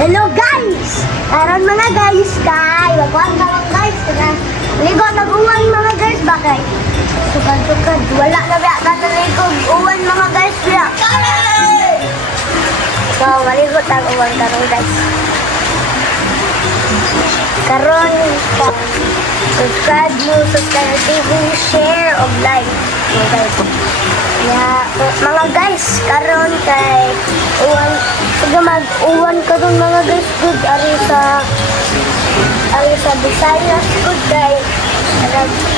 Hello guys! Aron mga guys kay wagwan ka lang guys ligo nag-uwan mga guys bakay sukad-sukad wala na ba ka naligo uwan mga guys biya so maligo tag-uwan karon guys karon subscribe sa TV share of live so guys mga guys karon kay uwan mag-uwan karon mga guys good ari sa Visayas good kay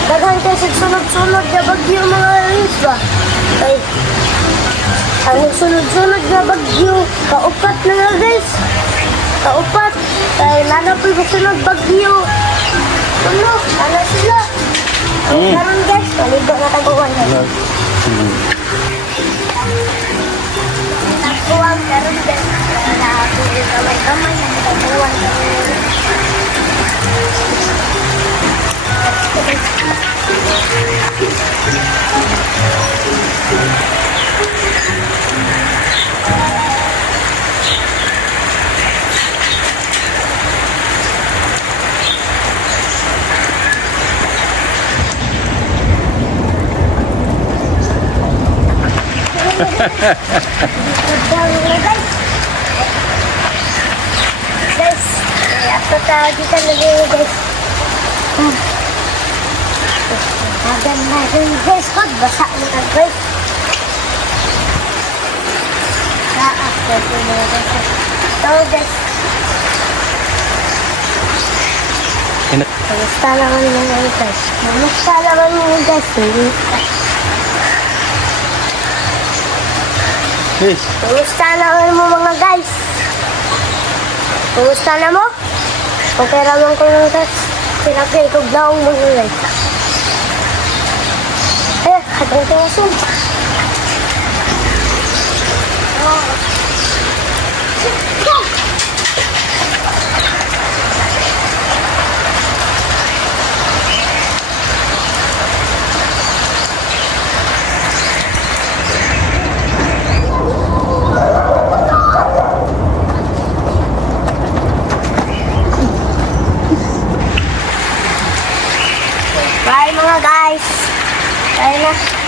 daghan kay sunod-sunod na bagyo mga guys ba kay ang sunod-sunod na bagyo kaupat na nga guys kaupat kay nanapoy ba sunod bagyo ano sila karon guys maligo na tag-uwan Nagkuhan karon guys nakapili kamay-kamay na nagkuhan karon guys, apa tahu kita lagi guys. Agak narin guys, kod basa na guys. Ako po mga guys. So guys. Kamusta naman mga guys? Kamusta naman mga guys? Kumusta naman mo mga guys? Kumusta na mo? Okay naman ko lang guys. Pinagay ko blaong mga guys. Hatang tayasin. Bye mga guys. Bye na.